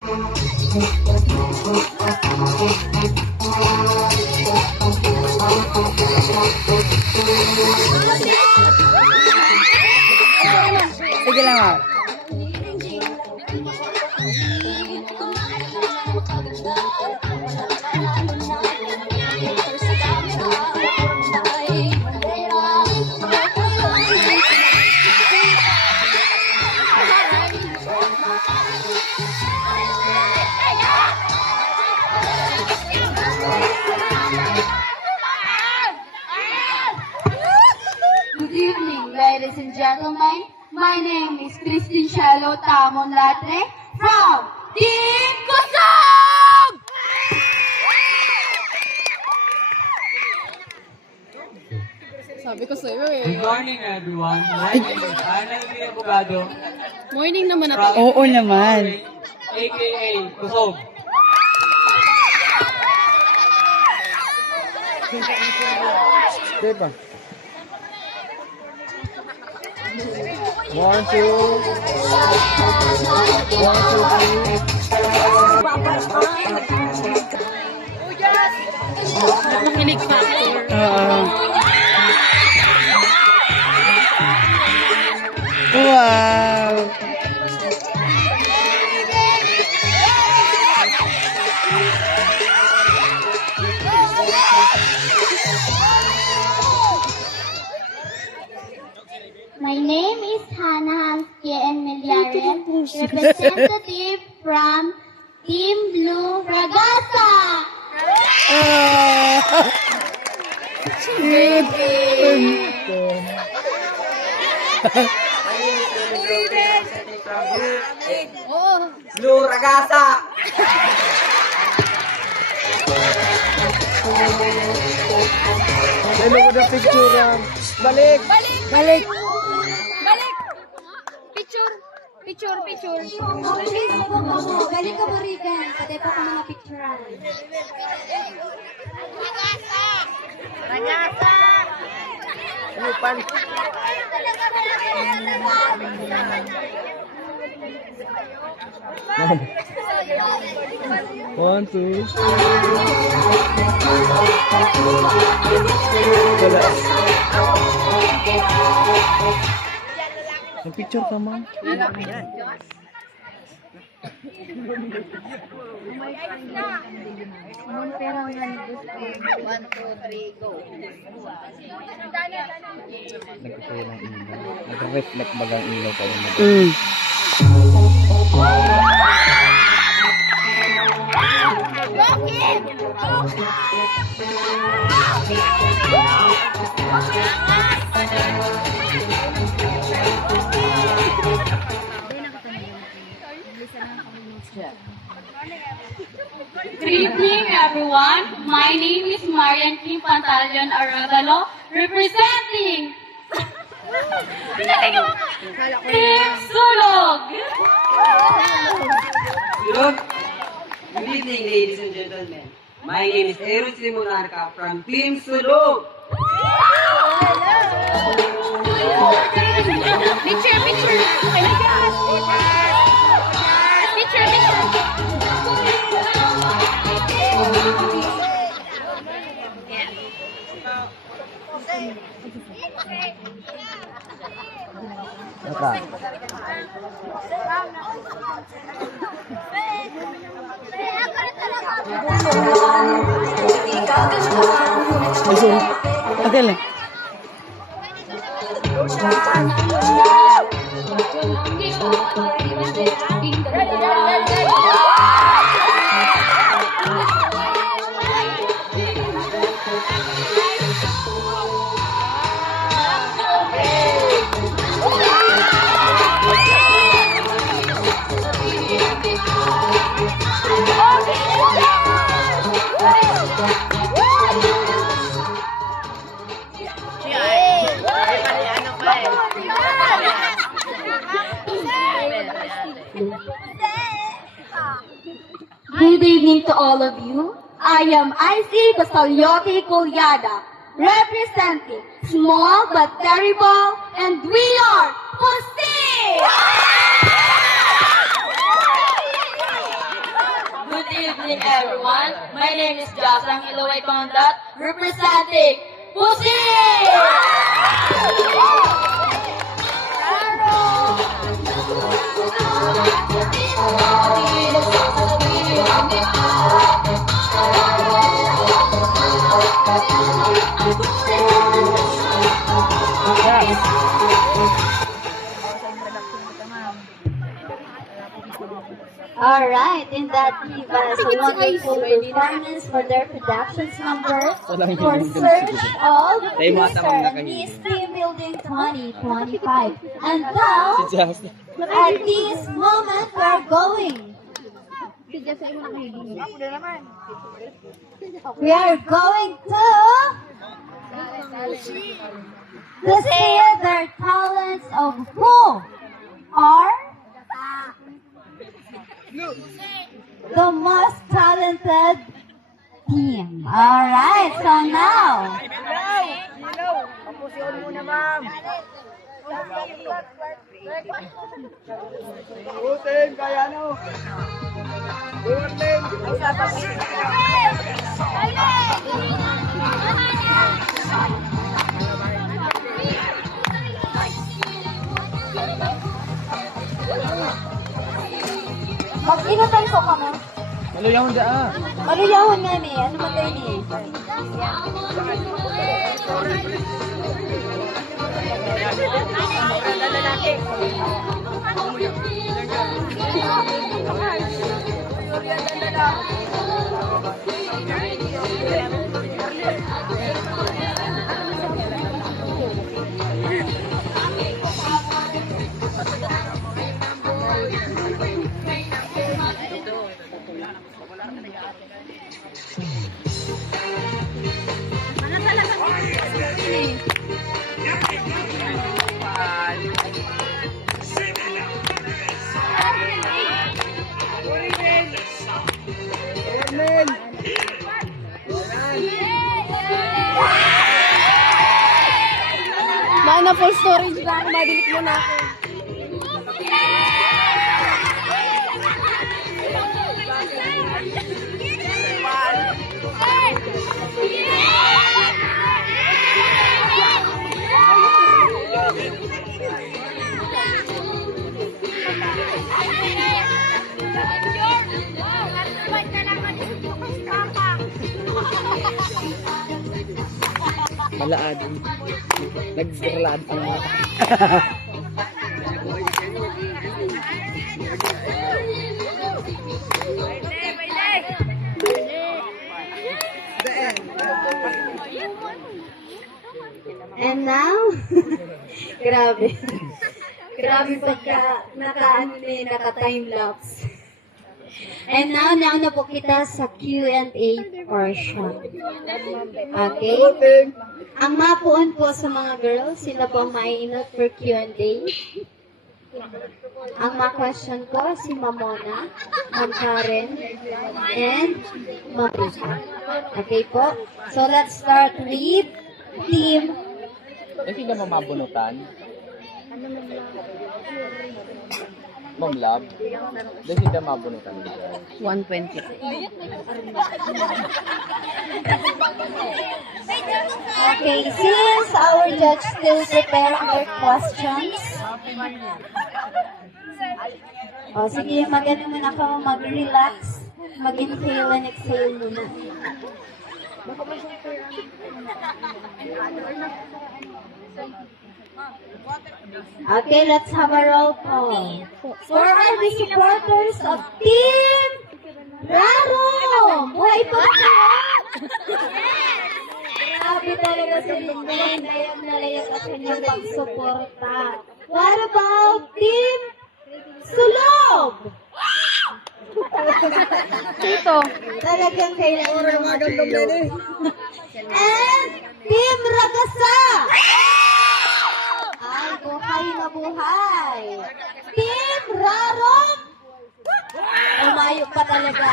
Sige lang ah. Good evening, ladies and gentlemen. My name is Christine Shelo Tamon Latre from Team Kusog! Sabi ko sa'yo eh. Good morning, everyone. My name is Arnel V. Abogado, Morning naman na to. Oo naman. a.k.a. Kusog. Diba? 1, 2. 1, 2, 3. Nakinig factor. Wow. My name is Hannah K.N. Milyaren, representative from Team Blue Ragasa. Blue Ragasa! Hello ko na picture. Balik! Balik. Picture. Picture. Galing ka Marigan, pati pa ka mga picturean. Ano pan? One, two. Wala. Mag-picture ka, ma'am. Nagkakaroon ng ilaw. Nag-reflect bagang ilaw pa yung Good evening, everyone. My name is Marian Kim Pantaleon Aragalo, representing Team Sulog. Good evening, ladies and gentlemen. My name is Eros Limonarca from Team Sulog. Picture. Naka. Okay lang. Good evening to all of you. I am IC Basalyote Colyada, representing small but terrible, and we are Pusti! evening, everyone. My name is Jasang Ilaway Condat, representing Pusi! Alright, in that Divas, a wonderful performance for their productions number for Search of Mr. Miss Team Building 2025. And now, at this moment, we're going. We are going to see their talents of who are the most talented team. Alright, so now. Mag-inatan ko ka mo. Maluyahon daan. Maluyahon nga ni. Ano ba tayo ni? Na full storage na ako, madilit mo na ako. Malaad. Naglaad ang mata. And now, grabe. Grabe pagka naka-time-lapse. And now, nauna po kita sa Q&A portion. Okay? Ang mapuon po sa mga girls, sila po ang maininot for Q&A. Ang ma-question ko, si Mamona, Ma'am Karen, and Ma'am Rita. Okay po? So, let's start with Team. Hindi na mamabunutan. Ma'am Lab. Hindi na mabunutan. 120. Okay, since our judge still preparing their questions. O, sige, mag-ano muna ka, mag-relax, mag-inhale and exhale muna. Okay, let's have a roll call. For all the supporters of Team Raro! Buhay pa ka! Grabe talaga si Lindon. Layag na layag at kanyang pagsuporta. What about Team Sulog? Tito. Talagang kailangan mag-sulog. And Team Ragasa! Ay, buhay na buhay! Team Rarong! Umayo pa talaga.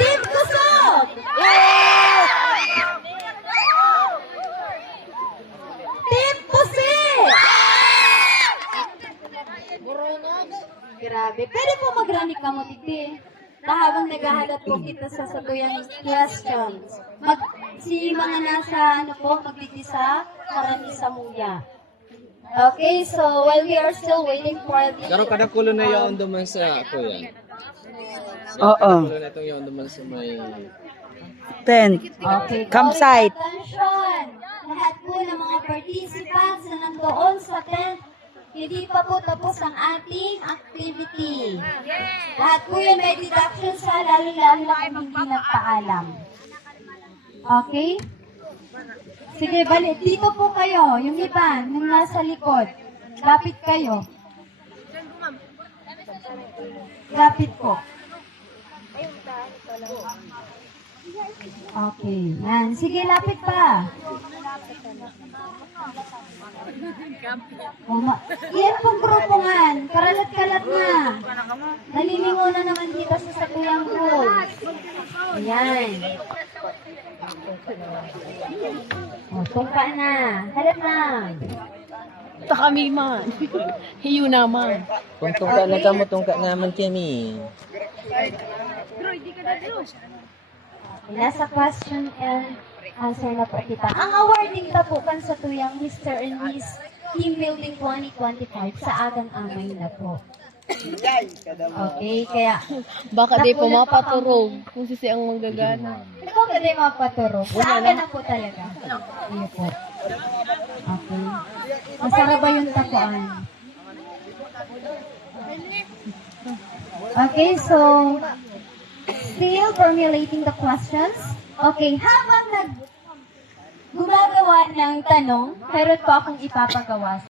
Team Kusog! Team Pusi! Grabe. Pwede po mag-rani ka mo, titi. Tahab habang naghahanap po kita sa satuyang questions. Si mga nasa, magbibisa, marami sa muya. Okay, so while we are still waiting for the... Pero kada kulo na yaon duman sa ako yan. Oo. Kulo na itong yaon duman sa may... Tent. Okay, Campsite. attention! Lahat po ng mga participants na nandoon sa tent, hindi pa po tapos ang ating activity. Lahat po yun may deductions sa lalo-lalo na kung hindi nagpaalam. Okay? Sige, balik. Dito po kayo. Yung iba, yung nasa likod. Lapit kayo. Lapit po. Okay. Yan. Sige, lapit pa. Yan pong grupungan. Karalat-kalat na. Nalilingo na naman dito sa satuyang rules. Ayan. O, tungka na. Halap na. Ta kami man. Hiyo naman. Kung tungka na kamo, tungka naman kami. Nasa question and answer na po kita. Ang awarding tapukan sa tuyang Mr. and Miss Team Building 2025 sa agang amay na po. Okay, kaya Baka di pumapaturog kung sisi ang manggagana. ito ka din mapaturo. Sa agan na po talaga. Iyo po. Okay. Masarap ba yung tapuan? Okay, so still formulating the questions. Okay, habang gumagawa ng tanong, meron po akong ipapagawa.